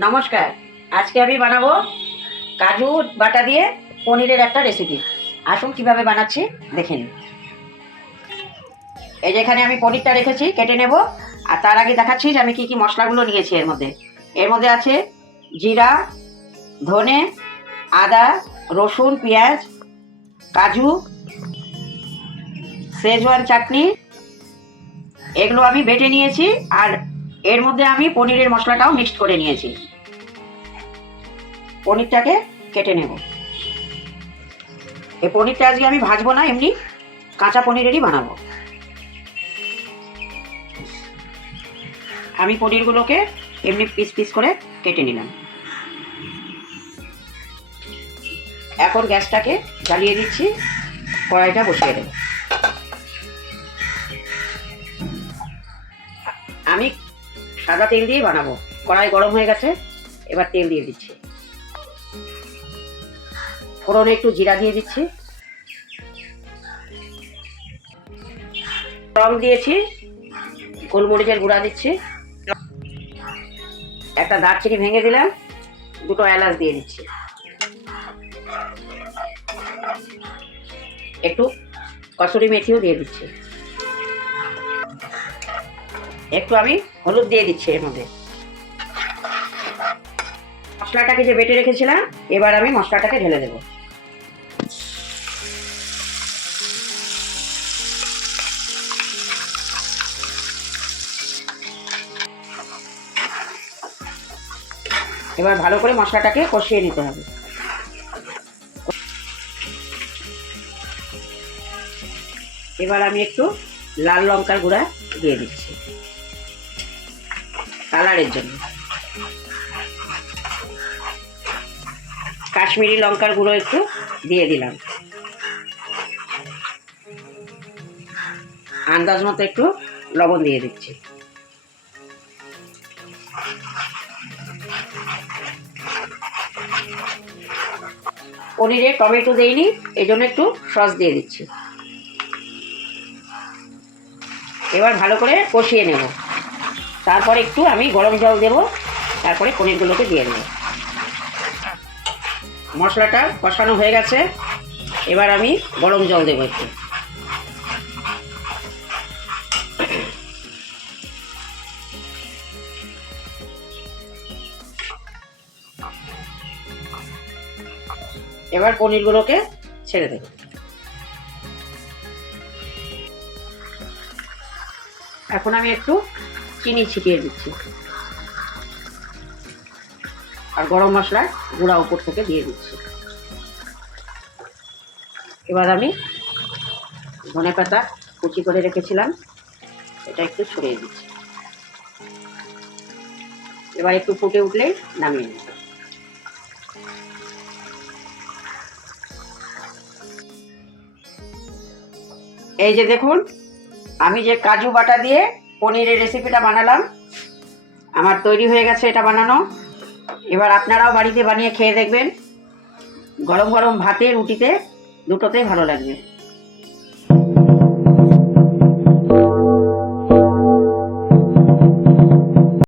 নমস্কার। আজকে আমি বানাবো কাজু বাটা দিয়ে পনিরের একটা রেসিপি। আসুন কিভাবে বানাচ্ছি দেখে নিন। এই যে এখানে আমি পনিরটা রেখেছি, কেটে নেব। আর তার আগে দেখাচ্ছি যে আমি কি কি মশলাগুলো নিয়েছি। এর মধ্যে আছে জিরা, ধনে, আদা, রসুন, পেঁয়াজ, কাজু, শেজওয়ান চাটনি, এগুলো আমি বেটে নিয়েছি। আর এর মধ্যে আমি পনিরের মশলাটাও মিক্সড করে নিয়েছি। পনিরটাকে কেটে নেব। এই পনিরটা আজকে আমি ভাজবো না, এমনি কাঁচা পনিরেরই বানাবো। আমি পনিরগুলোকে এমনি পিস পিস করে কেটে নিলাম। এখন গ্যাসটাকে জ্বালিয়ে দিচ্ছি, কড়াইটা বসিয়ে দেব। আমি সাদা তেল দিয়ে বানাবো। কড়াই গরম হয়ে গেছে, এবার তেল দিয়ে দিচ্ছি। ফোড়নে একটু জিরা দিয়ে দিচ্ছি, রং দিয়েছি, গোলমরিচের গুঁড়া দিচ্ছি, একটা দারচিনি ভেঙে দিলাম, দুটো এলাচ দিয়ে দিচ্ছি, একটু কসুরি মেথিও দিয়ে দিচ্ছি, একটু আমি হলুদ দিয়ে দিচ্ছি। এর মধ্যে মশলাটাকে যে বেটে রেখেছিলাম, এবার আমি মশলাটাকে ঢেলে দেবো। এবার ভালো করে মশলাটাকে কষিয়ে নিতে হবে। এবার আমি একটু লাল লঙ্কার গুঁড়া দিয়ে দিচ্ছি কালারের জন্য। কাশ্মীরি লঙ্কার গুঁড়ো একটু দিয়ে দিলাম। আন্দাজ মতো একটু লবণ দিয়ে দিচ্ছি। পনিরে টমেটো দেইনি, এই জন্য একটু সস দিয়ে দিচ্ছি। এবার ভালো করে কষিয়ে নেব। তারপরে একটু আমি গরম জল দেব, তারপরে পনিরগুলোকে দিয়ে দেবো। মশলাটা কষানো হয়ে গেছে, এবার আমি গরম জল দেবো একটু। এবার পনিরগুলোকে ছেড়ে দেবো। এখন আমি একটু চিনি ছিটিয়ে দিচ্ছি, আর গরম মশলার গুঁড়া উপর থেকে দিয়ে দিচ্ছি। এবার আমি ধনেপাতা কুচি করে রেখেছিলাম, এটা একটু ছড়িয়ে দিচ্ছি। এবার একটু ফুটে উঠলেই নামিয়ে নেব। এই যে দেখুন, আমি যে কাজু বাটা দিয়ে পনিরের রেসিপিটা বানালাম, আমার তৈরি হয়ে গেছে এটা বানানো। এবার আপনারাও বাড়িতে বানিয়ে খেয়ে দেখবেন। গরম গরম ভাতে, রুটিতে, দুটোতেই ভালো লাগবে।